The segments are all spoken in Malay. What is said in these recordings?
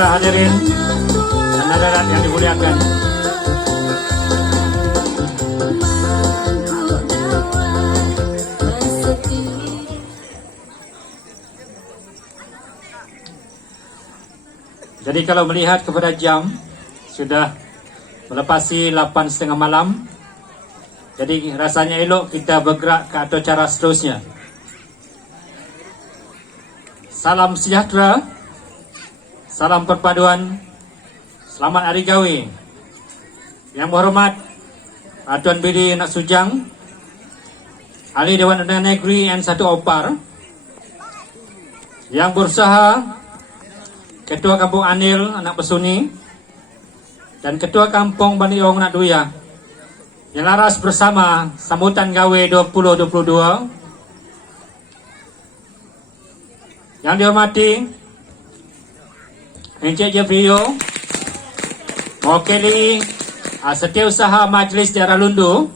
Para hadirin dan hadirat yang dimuliakan, jadi kalau melihat kepada jam, sudah melepasi 8:30 malam. Jadi rasanya elok kita bergerak ke acara seterusnya. Salam sejahtera, salam perpaduan, selamat Hari Gawe. Yang berhormat Tuan Bili Nak Sujang, Ahli Dewan Undangan Negeri N1 Opar, yang berusaha Ketua Kampung Anil Anak Pesuni, dan Ketua Kampung Baniong Nak Duya, yang laras bersama sambutan gawe 2022. Yang dihormati Encik Jeffrio, mewakili Setiausaha Majlis Daerah Lundu.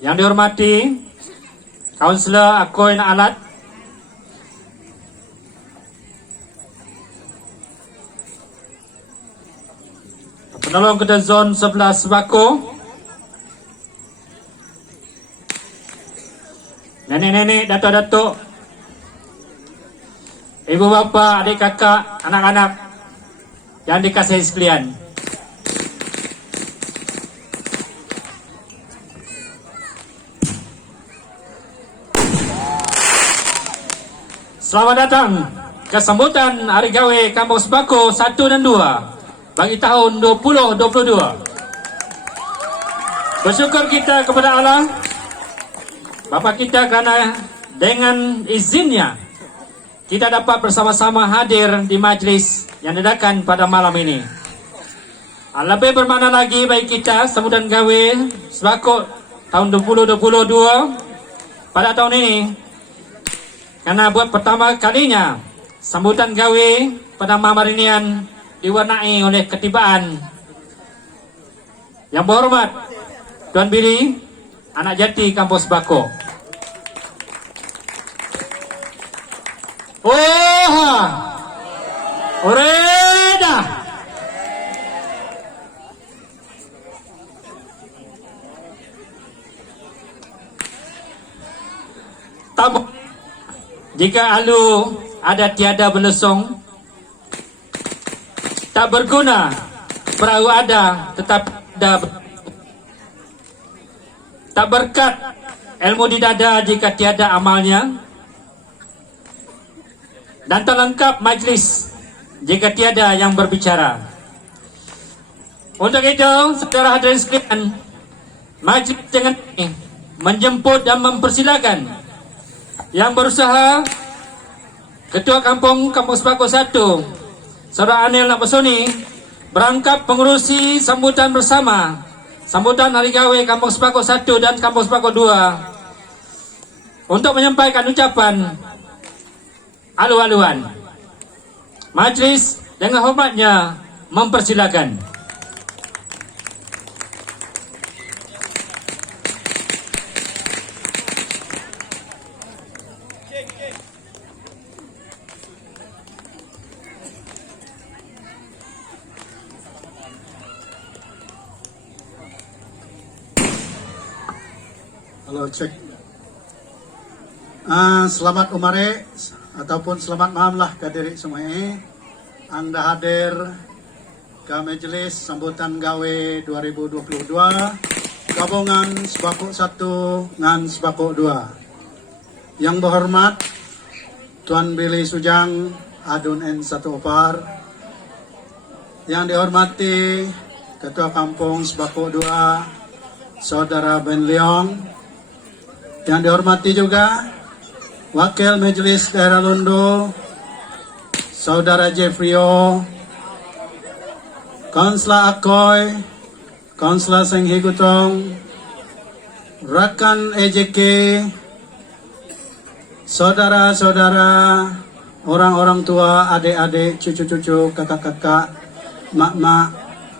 Yang dihormati Kaunselor Akoy Nak Alat, penolong Ketua Zon 11 Sebako, nenek-nenek, datuk-datuk, ibu bapa, adik kakak, anak-anak yang dikasihi sekalian. Selamat datang ke sambutan Hari Gawe Kampung Sebako 1 dan 2 bagi tahun 2022. Bersyukur kita kepada Allah Bapa kita kerana dengan izinnya kita dapat bersama-sama hadir di majlis yang diadakan pada malam ini. Lebih bermakna lagi bagi kita sambutan gawe Sebako tahun 2022 pada tahun ini, karena buat pertama kalinya sambutan gawe pada malam ini diwarnai oleh ketibaan yang berhormat Tuan Bili Anak Jati Kampung Sebako. Oreda. Tamu, jika alu ada tiada belesong, tak berguna perahu ada tetap ada. Tak berkat ilmu di dada jika tiada amalnya, dan tak lengkap majlis jika tiada yang berbicara. Untuk itu, saudara hadirin sekalian, majlis dengan ini menjemput dan mempersilakan yang berusaha Ketua Kampung Sebako 1, Saudara Anil Nak Pesuni, berangkap pengurusi sambutan bersama sambutan Hari Gawe Kampung Sebako 1 dan Kampung Sebako 2 untuk menyampaikan ucapan alu-aluan. Majlis dengan hormatnya mempersilakan. Halo, cek. Selamat umare ataupun selamat malam lah ke diri semua ini. Anda hadir ke majelis sambutan gawe 2022 gabungan Sebako 1 dan Sebako 2. Yang berhormat Tuan Bili Sujang Adun N1 Opar, yang dihormati Ketua Kampung Sebako 2 Saudara Ben Leong, yang dihormati juga Wakil Majelis Daerah Lundu Saudara Jeffrio, Kansla Akoy, Kansla Senghi Gutong, Rakan EJK, saudara-saudara, orang-orang tua, adik-adik, cucu-cucu, kakak-kakak, mak-mak,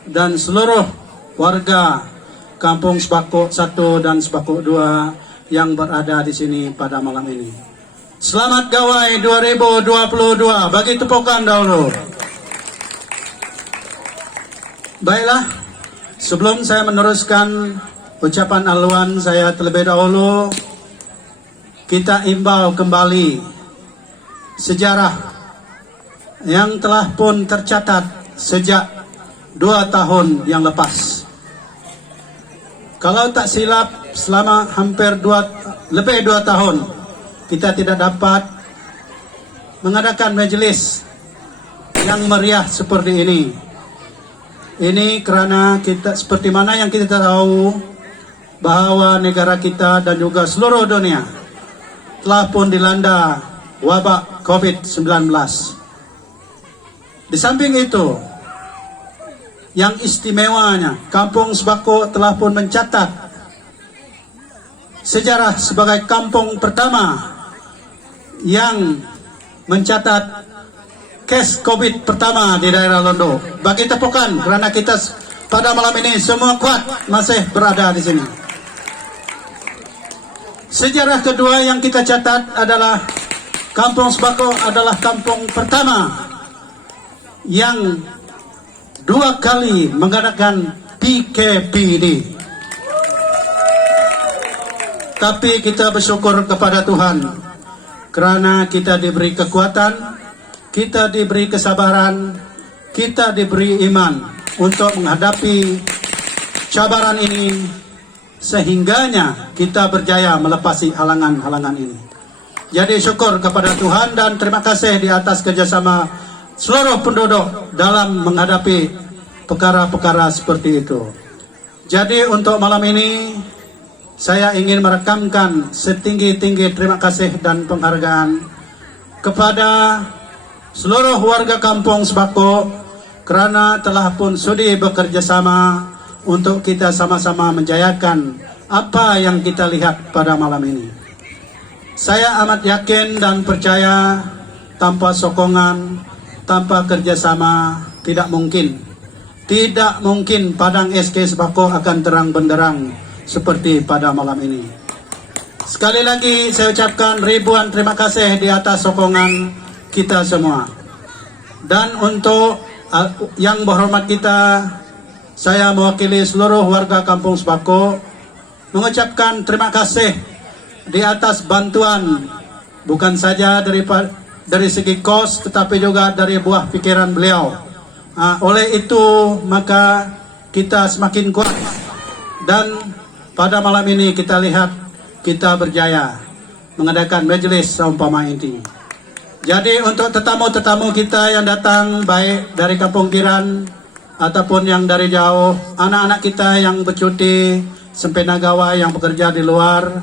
dan seluruh warga Kampung Sebako 1 dan Sebako 2 yang berada di sini pada malam ini. Selamat Gawai 2022. Bagi tepukan dahulu. Baiklah, sebelum saya meneruskan ucapan haluan saya terlebih dahulu, kita imbau kembali sejarah yang telah pun tercatat sejak 2 tahun yang lepas. Kalau tak silap, selama hampir lebih 2 tahun, kita tidak dapat mengadakan majelis yang meriah seperti ini. Ini karena kita, seperti mana yang kita tahu, bahwa negara kita dan juga seluruh dunia telah pun dilanda wabak COVID-19. Di samping itu, yang istimewanya, Kampung Sembako telah pun mencatat sejarah sebagai kampung pertama yang mencatat kes COVID pertama di daerah Londo. Bagi tepukan kerana kita pada malam ini semua kuat masih berada di sini. Sejarah kedua yang kita catat adalah Kampung Sembako adalah kampung pertama yang 2 kali mengadakan PKPD. Tapi kita bersyukur kepada Tuhan kerana kita diberi kekuatan, kita diberi kesabaran, kita diberi iman untuk menghadapi cabaran ini, sehingganya kita berjaya melepasi halangan-halangan ini. Jadi syukur kepada Tuhan dan terima kasih di atas kerjasama seluruh penduduk dalam menghadapi perkara-perkara seperti itu. Jadi untuk malam ini, saya ingin merekamkan setinggi-tinggi terima kasih dan penghargaan kepada seluruh warga Kampung Sembako kerana telah pun sudi bekerja sama untuk kita sama-sama menjayakan apa yang kita lihat pada malam ini. Saya amat yakin dan percaya tanpa sokongan, tanpa kerjasama tidak mungkin. Tidak mungkin Padang SK Sembako akan terang benderang seperti pada malam ini. Sekali lagi saya ucapkan ribuan terima kasih di atas sokongan kita semua. Dan untuk yang berhormat kita, saya mewakili seluruh warga Kampung Sembako mengucapkan terima kasih di atas bantuan bukan saja dari segi kos tetapi juga dari buah pikiran beliau. Oleh itu maka kita semakin kuat dan pada malam ini kita lihat kita berjaya mengadakan majelis seumpama ini. Jadi untuk tetamu-tetamu kita yang datang baik dari kampung Kiran ataupun yang dari jauh, anak-anak kita yang bercuti, sempena gawai yang bekerja di luar,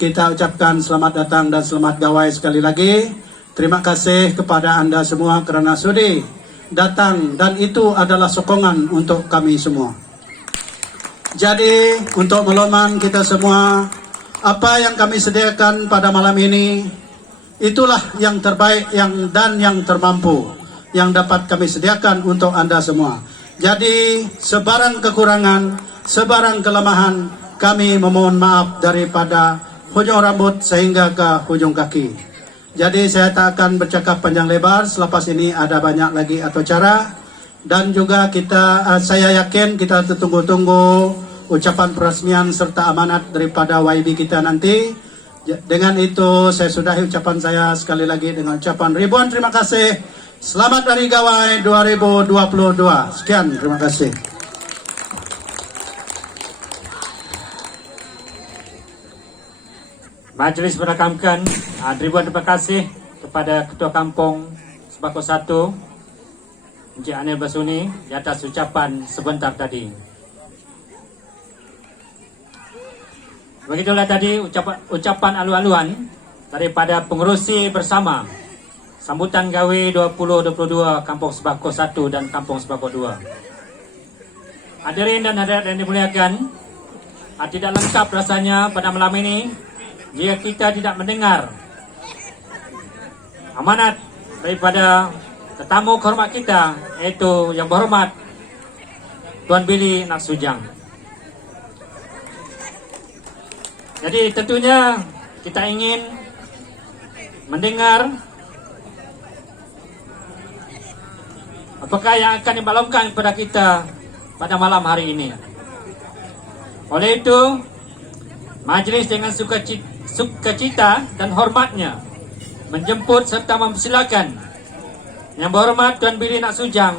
kita ucapkan selamat datang dan selamat gawai sekali lagi. Terima kasih kepada anda semua kerana sudi datang dan itu adalah sokongan untuk kami semua. Jadi untuk makluman kita semua, apa yang kami sediakan pada malam ini itulah yang terbaik dan yang termampu yang dapat kami sediakan untuk anda semua. Jadi sebarang kekurangan, sebarang kelemahan, kami memohon maaf daripada hujung rambut sehingga ke hujung kaki. Jadi saya tak akan bercakap panjang lebar, selepas ini ada banyak lagi atau cara. Dan juga saya yakin kita tertunggu-tunggu ucapan peresmian serta amanat daripada YB kita nanti. Dengan itu saya sudahi ucapan saya sekali lagi dengan ucapan ribuan terima kasih. Selamat Hari Gawai 2022. Sekian, terima kasih. Majlis merakamkan ribuan terima kasih kepada Ketua Kampung Sembako 1 Encik Anil Basuni di atas ucapan sebentar tadi. Begitulah tadi ucapan alu-aluan daripada pengerusi bersama sambutan gawe 2022 Kampung Sembako 1 dan Kampung Sembako 2. Hadirin dan hadirat yang dimuliakan, tidak lengkap rasanya pada malam ini jika kita tidak mendengar amanat daripada tetamu kehormat kita, yaitu yang berhormat Tuan Billy Naksujang. Jadi tentunya kita ingin mendengar apakah yang akan dimaklumkan kepada kita pada malam hari ini. Oleh itu, majlis dengan sukacita dan hormatnya menjemput serta mempersilakan Yang Berhormat Tuan Billy Nak Sujang,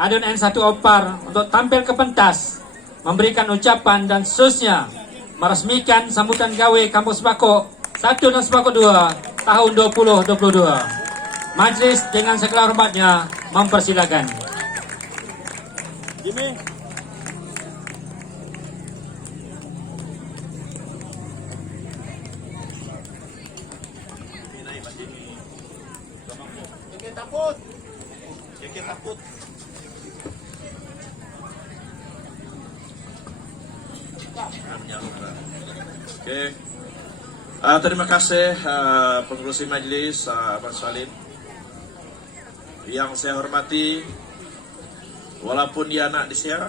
Adun N1 Opar untuk tampil ke pentas, memberikan ucapan dan seterusnya meresmikan sambutan gawe Kampung Sembako 1 dan Sembako 2 tahun 2022. Majlis dengan segala hormatnya mempersilakan. Jimmy. Takut. Takut. Oke. Terima kasih pengurusi majlis Abang Salim. Yang saya hormati, walaupun dia anak di Sierra,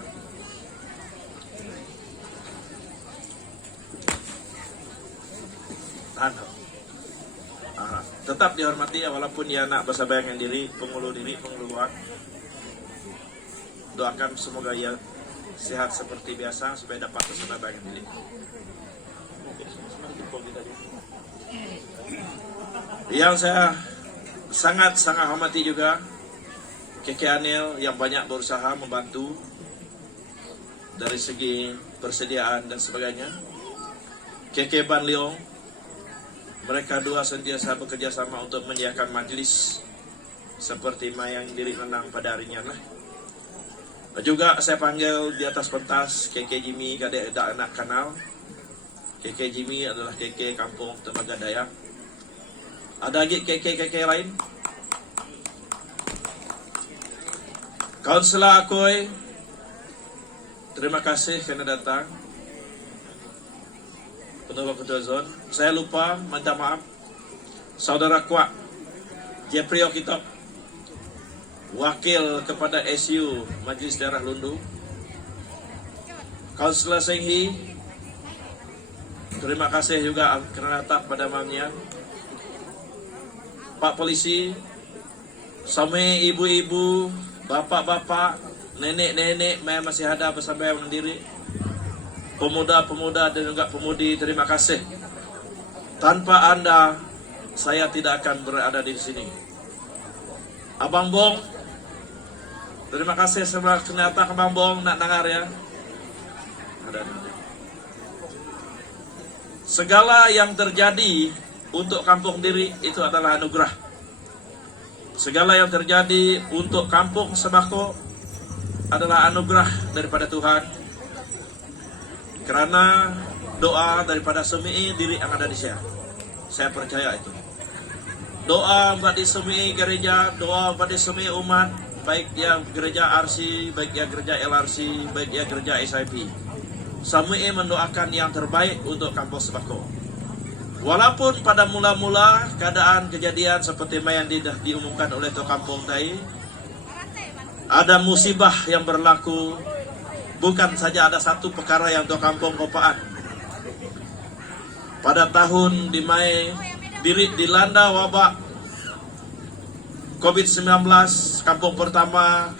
tetap dihormati ya, walaupun dia anak bahasa bayangan diri, penguluan. Doakan semoga ia sehat seperti biasa supaya dapat bahasa bayangan diri. Yang saya sangat hormati juga Keke Anil yang banyak berusaha membantu dari segi persediaan dan sebagainya. Keke Ban Leong, mereka dua sentiasa bekerja sama untuk menyediakan majlis seperti mayang diri menang pada harinya lah. Juga saya panggil di atas pentas Keke Jimmy, kadek anak kanal. Keke Jimmy adalah Keke Kampung Tembaga Dayak. Ada lagi keke lain? Kaunselor Akoy, terima kasih kerana datang. Ketua Zon, saya lupa, minta maaf. Saudara Kuak, Jeffrey Okitok, Wakil kepada SU Majlis Daerah Lundu. Kaunselor Senghi, terima kasih juga kerana datang pada malamnya. Pak Polisi, sampai ibu-ibu, bapak-bapak, nenek-nenek yang masih ada bersama yang sendiri, pemuda-pemuda dan juga pemudi, terima kasih. Tanpa Anda, saya tidak akan berada di sini. Abang Bong, terima kasih semua ternyata Abang Bong nak dengar ya. Segala yang terjadi untuk kampung diri itu adalah anugerah. Segala yang terjadi untuk Kampung Sembako adalah anugerah daripada Tuhan. Kerana doa daripada semua diri yang ada di sini. Saya percaya itu. Doa buat di semua gereja, doa buat di semua umat, baik yang gereja RC, baik yang gereja LRC, baik yang gereja SIP. Semua mendoakan yang terbaik untuk Kampung Sembako. Walaupun pada mula-mula keadaan kejadian seperti yang diumumkan oleh Tua Kampung tadi, ada musibah yang berlaku, bukan saja ada satu perkara yang Tua Kampung kopaan. Pada tahun di Mei, dilanda wabak COVID-19, kampung pertama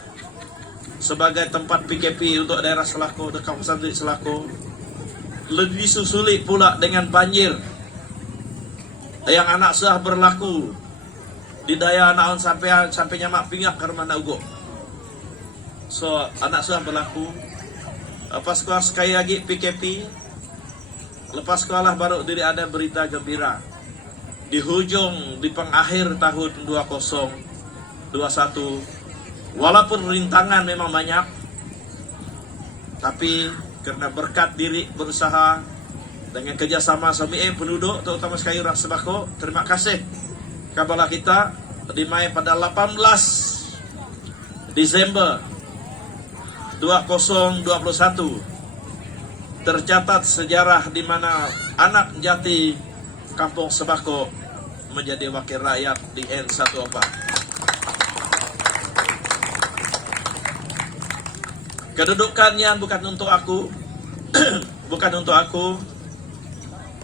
sebagai tempat PKP untuk daerah Selako, dekat kawasan Selako, lebih disusuli pula dengan banjir yang anak sudah berlaku di daya anak sampai nyamak pingak ke rumah nak ugok. So anak sudah berlaku. Lepas sekolah sekali lagi PKP. Lepas sekolah baru diri ada berita gembira. Di hujung di pengakhir tahun 2021, walaupun rintangan memang banyak, tapi karena berkat diri berusaha dengan kerjasama semua penduduk, terutama sekali orang Sembako, terima kasih kepada kita di Mei pada 18 Desember 2021 tercatat sejarah di mana anak jati Kampung Sembako menjadi wakil rakyat di N1 Opar. Kedudukannya bukan untuk aku, bukan untuk aku.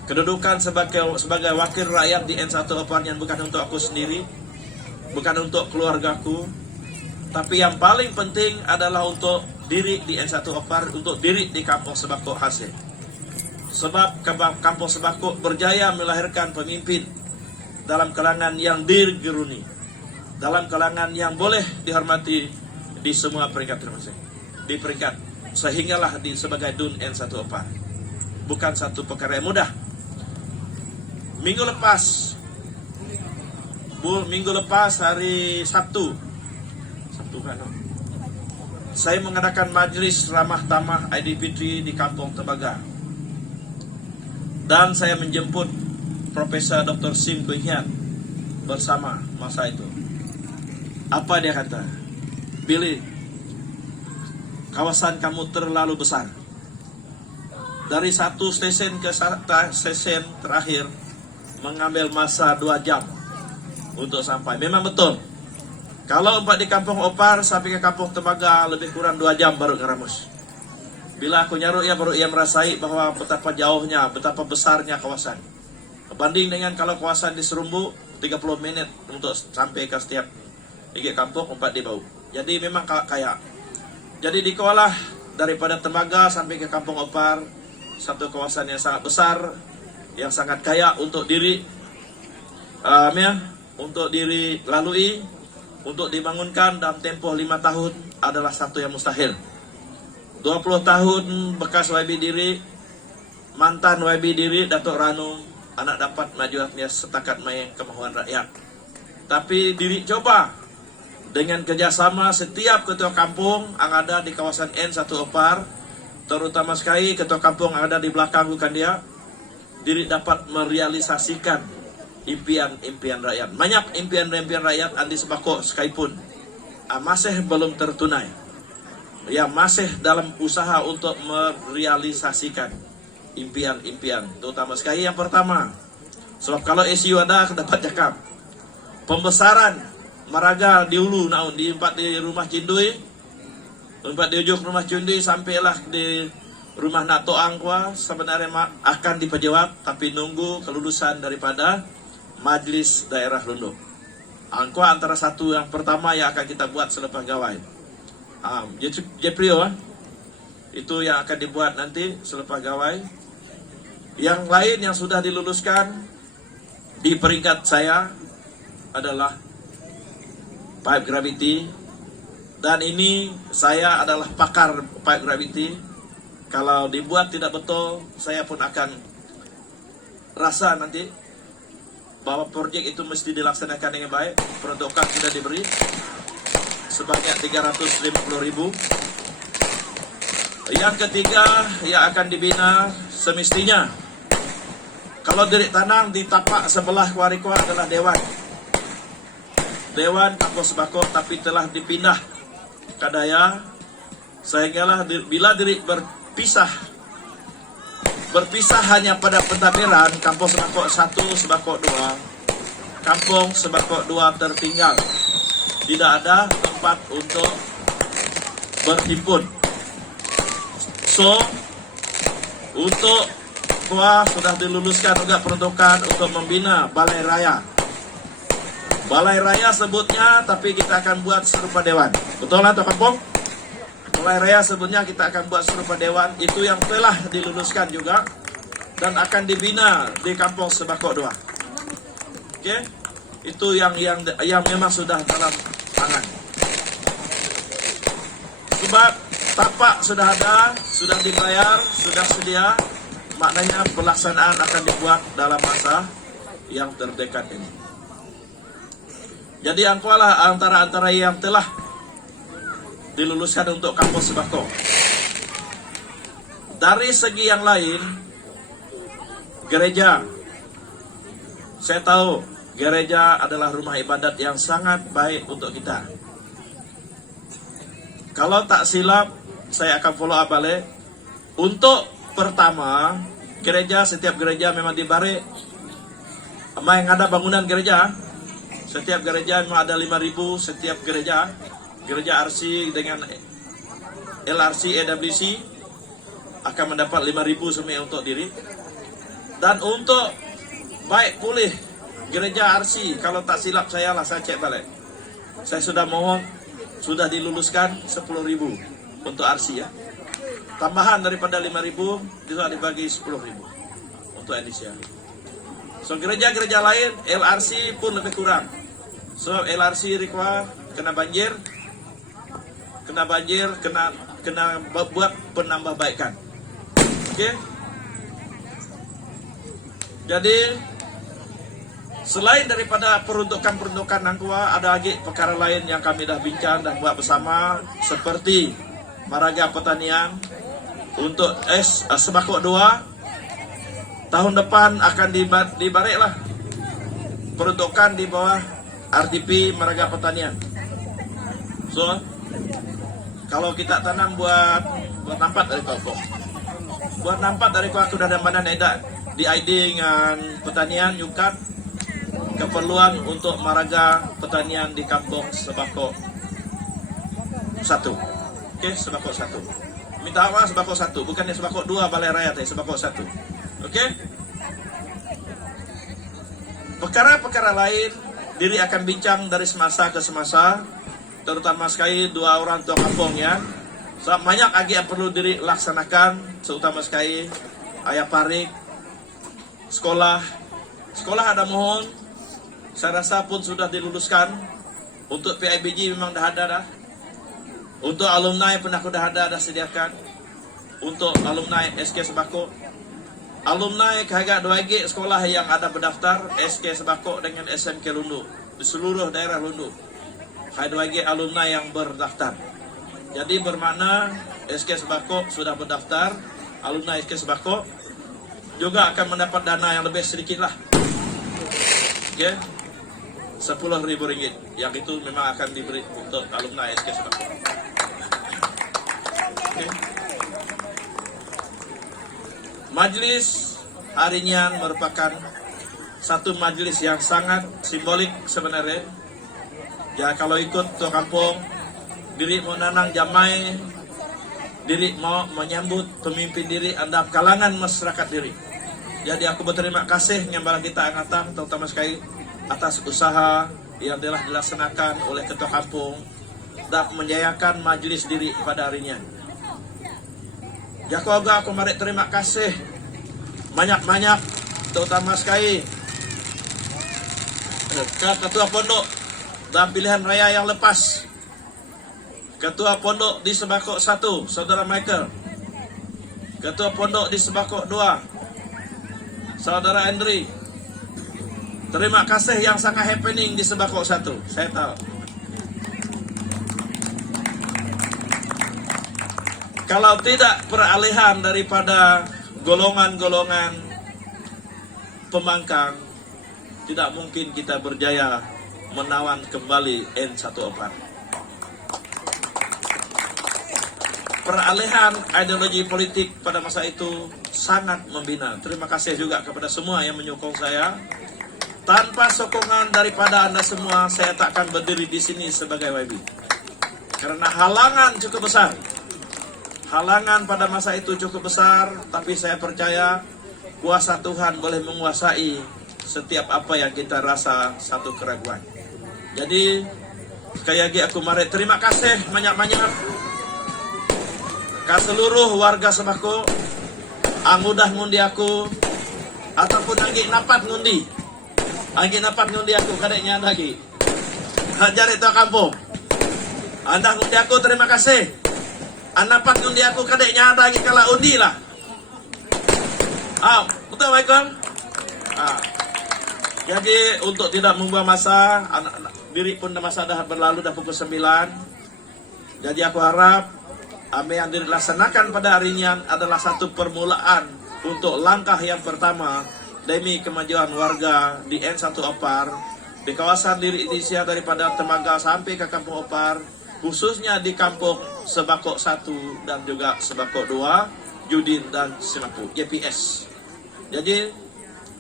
Kedudukan sebagai wakil rakyat di N1 Oparian bukan untuk aku sendiri, bukan untuk keluargaku, tapi yang paling penting adalah untuk diri di N1 Opar untuk diri di Kampung Sebako Hasil. Sebab Kampung Sebako berjaya melahirkan pemimpin dalam kalangan yang digeruni, dalam kalangan yang boleh dihormati di semua peringkat termasuk di peringkat, sehinggalah sebagai DUN N1 Opar. Bukan satu perkara yang mudah. Minggu lepas hari Sabtu kan, saya mengadakan majlis ramah tamah Aidilfitri di Kampung Tembaga. Dan saya menjemput Profesor Dr. Sim Kuihian bersama masa itu. Apa dia kata? Billy, kawasan kamu terlalu besar. Dari satu stesen ke stesen terakhir mengambil masa 2 jam untuk sampai. Memang betul. Kalau di Kampung Opar sampai ke Kampung Tembaga lebih kurang 2 jam baru ngeramus. Bila aku nyaru ya baru ia merasai bahwa betapa jauhnya, betapa besarnya kawasan. Banding dengan kalau kawasan di Serumbu 30 menit untuk sampai ke setiap kampung 4 di bau. Jadi memang kaya. Jadi dikelola daripada Tembaga sampai ke Kampung Opar, satu kawasan yang sangat besar, yang sangat kaya untuk diri untuk diri lalui, untuk dibangunkan dalam tempoh 5 tahun adalah satu yang mustahil. 20 tahun bekas YB Diri, mantan YB Diri Datuk Ranu, anak dapat majuatnya setakat main kemahuan rakyat. Tapi Diri coba dengan kerjasama setiap ketua kampung yang ada di kawasan N1 Opar, terutama sekali ketua kampung yang ada di belakang bukan dia, Diri dapat merealisasikan impian-impian rakyat. Banyak impian-impian rakyat Andi Sebako sekalipun masih belum tertunai. Yang masih dalam usaha untuk merealisasikan impian-impian. Terutama sekali yang pertama. Sebab kalau SU ada dapat cakap. Pembesaran Maraga di Ulu naun di rumah Cindui. Di ujung rumah Cindui sampailah di rumah Nato Angkwa sebenarnya akan diperjawab, tapi nunggu kelulusan daripada Majlis Daerah Londo. Angkwa antara satu yang pertama yang akan kita buat selepas gawai. Jeprio itu yang akan dibuat nanti selepas gawai. Yang lain yang sudah diluluskan di peringkat saya adalah pipe gravity, dan ini saya adalah pakar pipe gravity. Kalau dibuat tidak betul, saya pun akan rasa nanti bahwa proyek itu mesti dilaksanakan dengan baik. Peruntukan sudah diberi sebanyak 350.000. Yang ketiga yang akan dibina semestinya, kalau Diri Tanang di tapak sebelah Kuariko adalah Dewan Kampung Sebako, tapi telah dipindah ke Daya, sehinggalah bila Diri berpisah hanya pada pentadbiran Kampung Sebako 1, Sebako 2, Kampung Sebako 2 tertinggal. Tidak ada tempat untuk berhimpun. So, untuk Tua sudah diluluskan juga peruntukan untuk membina Balai Raya. Balai Raya sebutnya, tapi kita akan buat serupa dewan. Betul atau kampung? Balai Raya sebutnya kita akan buat serupa dewan. Itu yang telah diluluskan juga dan akan dibina di Kampung Sebako 2. Oke? Itu yang memang sudah dalam tangan. Sebab tapak sudah ada, sudah dibayar, sudah sedia, maknanya pelaksanaan akan dibuat dalam masa yang terdekat ini. Jadi angkualah antara yang telah diluluskan untuk Kampung Sebako. Dari segi yang lain, gereja, saya tahu gereja adalah rumah ibadat yang sangat baik untuk kita. Kalau tak silap, saya akan follow up balik. Untuk pertama, setiap gereja memang dibalik. Yang ada bangunan gereja, setiap gereja memang ada 5.000 setiap gereja. Gereja RC dengan LRC, AWC akan mendapat 5.000 semua untuk diri. Dan untuk baik pulih gereja RC, kalau tak silap saya cek balik. Saya sudah mohon, sudah diluluskan 10.000. untuk RC ya. Tambahan daripada 5.000 bisa dibagi 10.000 untuk edisi ya. So gereja-gereja lain LRC pun lebih kurang. So LRC Rikwa kena banjir, kena buat penambahbaikan. Oke. Jadi selain daripada peruntukan Nangkua, ada lagi perkara lain yang kami dah bincang dan buat bersama, seperti Maraga Pertanian untuk sembako 2 tahun depan akan dibariklah peruntukan di bawah RTP Maraga Pertanian. So kalau kita tanam buat nampat dari pokok, buat nampat dari kuah sudah ada mana nedak di ID dengan pertanian yukat keperluan untuk Maraga Pertanian di kampung sembako 1. Oke, sembako 1. Minta apa sembako 1, bukannya sembako 2 Balai Raya tadi, sembako 1. Oke? Perkara-perkara lain diri akan bincang dari semasa ke semasa, terutama sekali 2 orang tua kampung ya. So, banyak lagi yang perlu diri laksanakan, terutama sekali ayah parik, sekolah ada mohon, saya rasa pun sudah diluluskan. Untuk PIBG memang dah ada dah. Untuk alumni pun aku dah sediakan. Untuk alumni SK Sembako, alumni kagak 2G sekolah yang ada berdaftar SK Sembako dengan SMK Lundu di seluruh daerah Lundu. Hai 2G alumni yang berdaftar. Jadi bermakna SK Sembako sudah berdaftar, alumni SK Sembako juga akan mendapat dana yang lebih sedikit lah. Oke, RM10.000 yang itu memang akan diberi untuk alumni SK Sembako. Oke. Majelis hari ini merupakan satu majelis yang sangat simbolik sebenarnya. Ya kalau ikut tua kampung, diri mau nanang jamai, diri mau menyambut pemimpin diri anda kalangan masyarakat diri. Jadi aku berterima kasih nyambala kita angkatan, terutama sekali atas usaha yang telah dilaksanakan oleh ketua kampung dan menjayakan majelis diri pada hari ini. Jakoga aku mari terima kasih banyak-banyak, terutama sekali ke ketua pondok dan pilihan raya yang lepas, ketua pondok di Sembako 1 Saudara Michael, ketua pondok di Sembako 2 Saudara Andri. Terima kasih yang sangat happening di Sembako 1, saya tahu. Kalau tidak peralihan daripada golongan-golongan pembangkang, tidak mungkin kita berjaya menawan kembali N14. Peralihan ideologi politik pada masa itu sangat membina. Terima kasih juga kepada semua yang menyokong saya. Tanpa sokongan daripada Anda semua, saya tak akan berdiri di sini sebagai YB. Karena halangan cukup besar. Halangan pada masa itu cukup besar, tapi saya percaya kuasa Tuhan boleh menguasai setiap apa yang kita rasa satu keraguan. Jadi sekali lagi aku mari terima kasih banyak-banyak ke seluruh warga Sembako, angudah ngundi aku ataupun lagi napat ngundi. Lagi napat ngundi aku kadeknya lagi. Hajar itu kampung. Anda ngundi aku terima kasih. Anda dapat undi aku kadeknya ada lagi kala undi lah. Betul Michael? Jadi untuk tidak membuang masa, diri pun masa dah berlalu, dah pukul 9. Jadi aku harap apa yang dilaksanakan pada hari ini adalah satu permulaan untuk langkah yang pertama demi kemajuan warga di N1 Opar, di kawasan diri Indonesia daripada Temaga sampai ke Kampung Opar, khususnya di kampung Sembako 1 dan juga Sembako 2, Judin dan Semapu, JPS. Jadi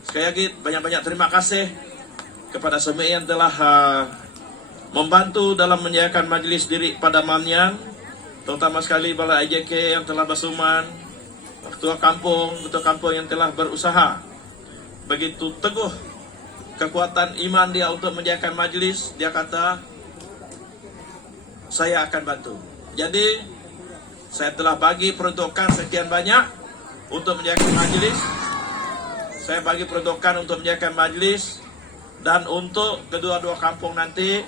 sekali lagi banyak-banyak terima kasih kepada semua yang telah membantu dalam menjayakan majelis diri pada malamnya, terutama sekali Balai IJK yang telah bersuman, ketua kampung yang telah berusaha begitu teguh kekuatan iman dia untuk menjayakan majelis. Dia kata, saya akan bantu. Jadi Saya telah bagi peruntukan sekian banyak untuk menyediakan majlis. Saya bagi peruntukan untuk menyediakan majlis. Dan untuk kedua-dua kampung nanti,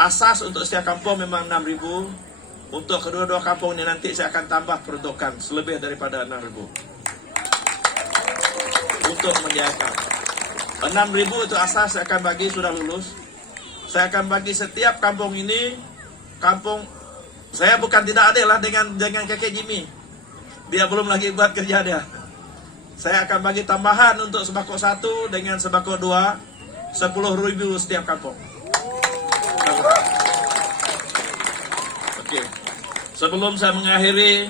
asas untuk setiap kampung memang 6.000. Untuk kedua-dua kampung ini nanti saya akan tambah peruntukan selebih daripada 6.000. Untuk menyediakan 6.000 itu asas saya akan bagi, sudah lulus. Saya akan bagi setiap kampung ini, kampung saya bukan tidak adil lah dengan kakek Jimmy. Dia belum lagi buat kerja dia. Saya akan bagi tambahan untuk sembako 1 dengan sembako 2, 10.000 setiap kampung. Oke. Sebelum saya mengakhiri,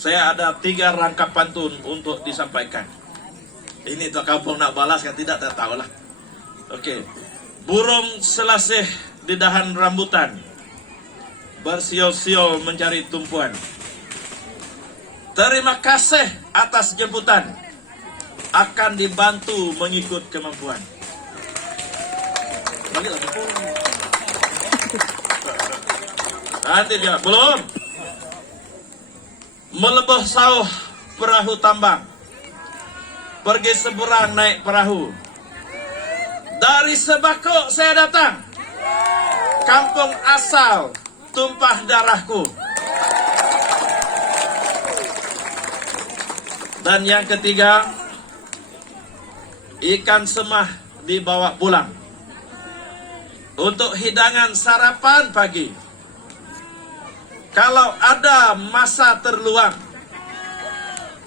saya ada 3 rangkap pantun untuk disampaikan. Ini tuh kampung nak balas kan tidak, tak tahu lah. Oke. Burung selasih di dahan rambutan, bersiul-siul mencari tumpuan. Terima kasih atas jemputan, akan dibantu mengikut kemampuan. Nanti dia belum. Melebah sawah perahu tambang, pergi seberang naik perahu. Dari Sebako saya datang, kampung asal tumpah darahku. Dan yang ketiga, ikan semah dibawa pulang untuk hidangan sarapan pagi. Kalau ada masa terluang,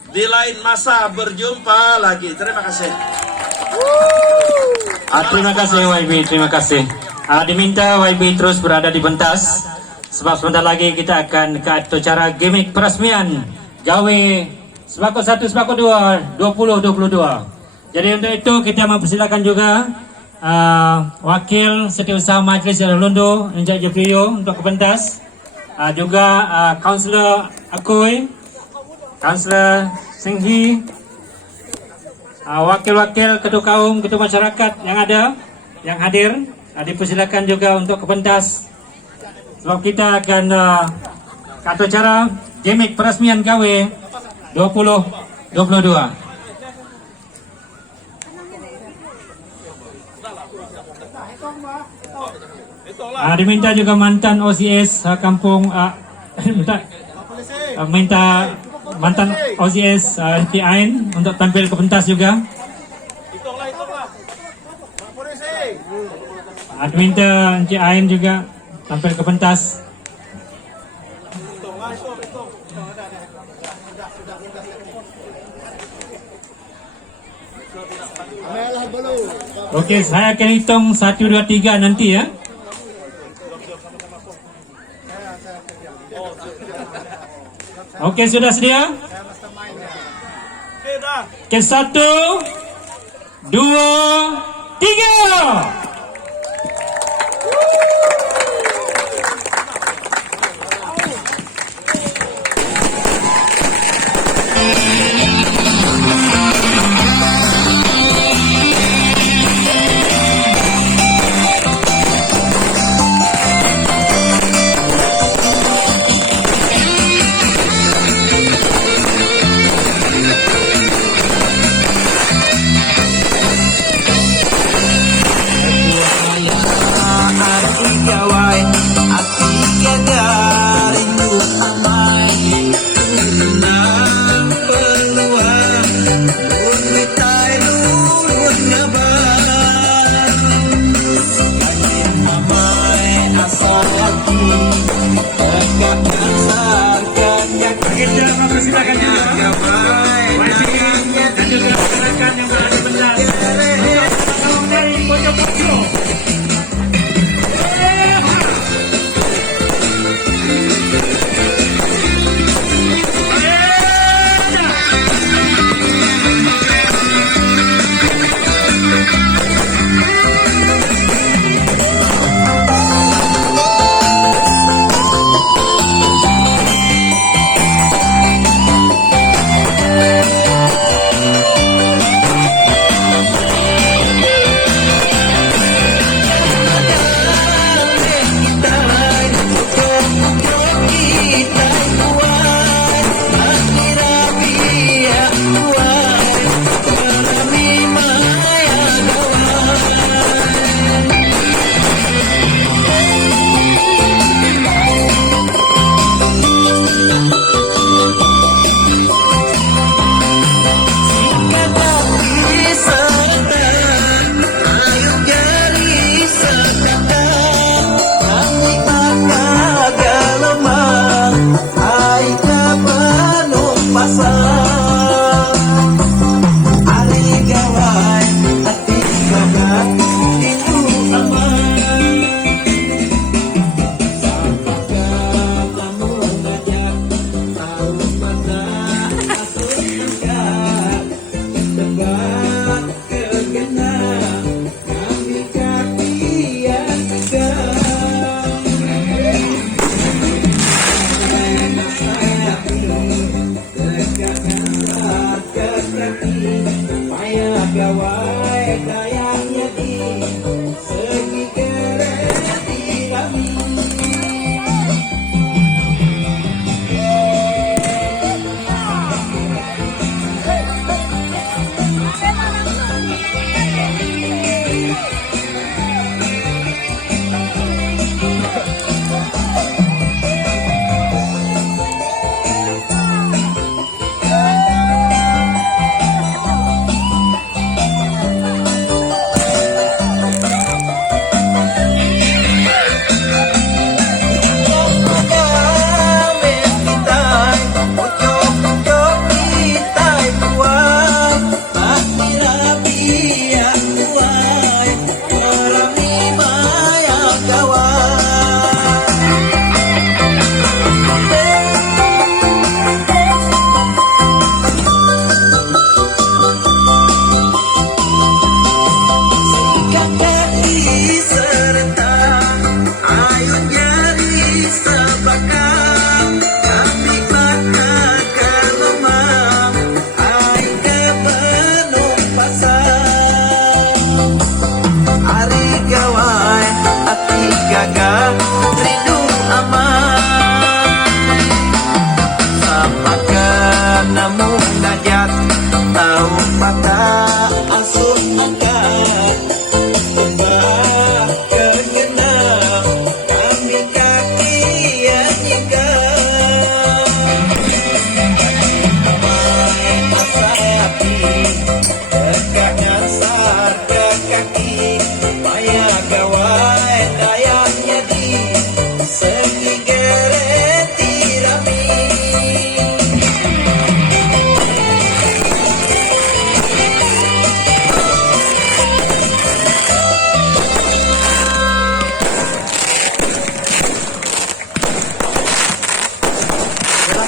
di lain masa berjumpa lagi. Terima kasih. Terima kasih YB, terima kasih. Diminta YB terus berada di pentas, sebab sebentar lagi kita akan ke acara gimmick peresmian gawe sembako 1, sembako 2, 2022. Jadi untuk itu kita mempersilakan juga Wakil Setiausaha Majlis Londo Encik Jeprio untuk ke pentas. Juga Kaunselor Akui, Kaunselor Singhi, wakil-wakil ketua kaum, ketua masyarakat yang ada, yang hadir, dipersilakan juga untuk ke pentas. Sebab kita akan ke acara gimmick peresmian KW 2022. Diminta juga mantan OCS kampung minta mantan OCS RT Ain untuk tampil ke pentas juga. Minta Encik Ain juga tampil ke pentas. Okey, saya akan hitung 1, 2, 3 nanti ya. Okey, sudah sedia? Okey, 1, 2, 3.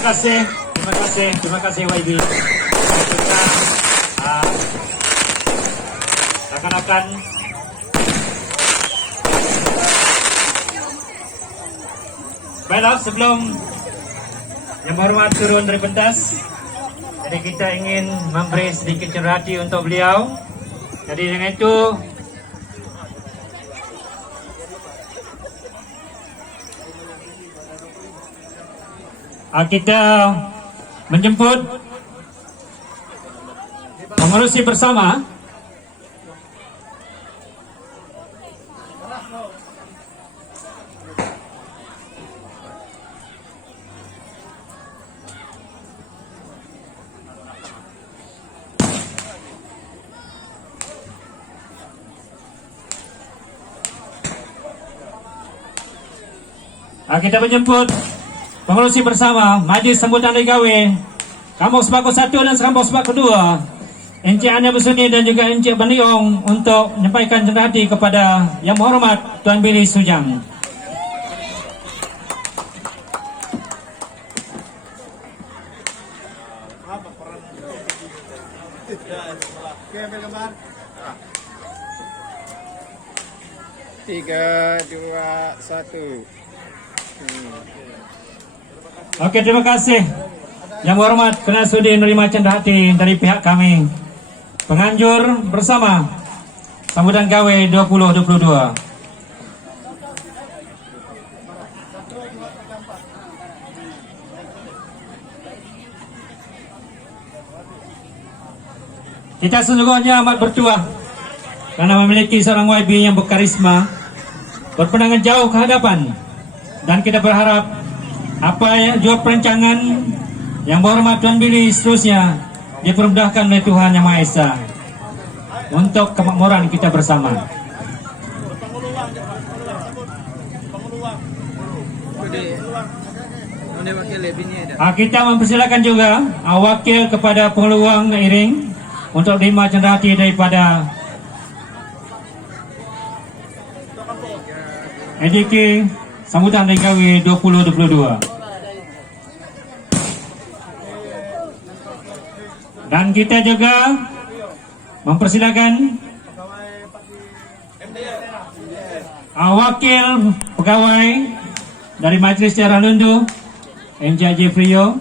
terima kasih YB. Kita akan baiklah, sebelum yang berhormat turun dari pentas, jadi kita ingin memberi sedikit cenderati untuk beliau. Jadi dengan itu kita menjemput pengurusi bersama kita menjemput pengurusi bersama Majlis Sambutan Hari Gawe Kampung Sembako 1 dan Kampung Sembako 2, Encik Ania Besuni dan juga Encik Baniong, untuk menyampaikan cenderati kepada Yang Berhormat Tuan Billy Sujang. Tiga, dua, satu. Oke, terima kasih Yang Berhormat kena sudi menerima cenderati dari pihak kami. Penganjur bersama Sambutan Gawe 2022. Kita sesungguhnya amat bertuah karena memiliki seorang YB yang berkarisma, berpandangan jauh ke hadapan, dan kita berharap apa yang juga perancangan Yang Berhormat Tuan Billy seterusnya dipermudahkan oleh Tuhan Yang Maha Esa untuk kemakmuran kita bersama. Kita mempersilakan juga wakil kepada pengeluang iring untuk terima cenderati daripada EDK Sambutan Hari Gawe 2022. Dan kita juga mempersilakan wakil pegawai dari Majlis Sejarah Lundu, MJ Jeffrey Yo,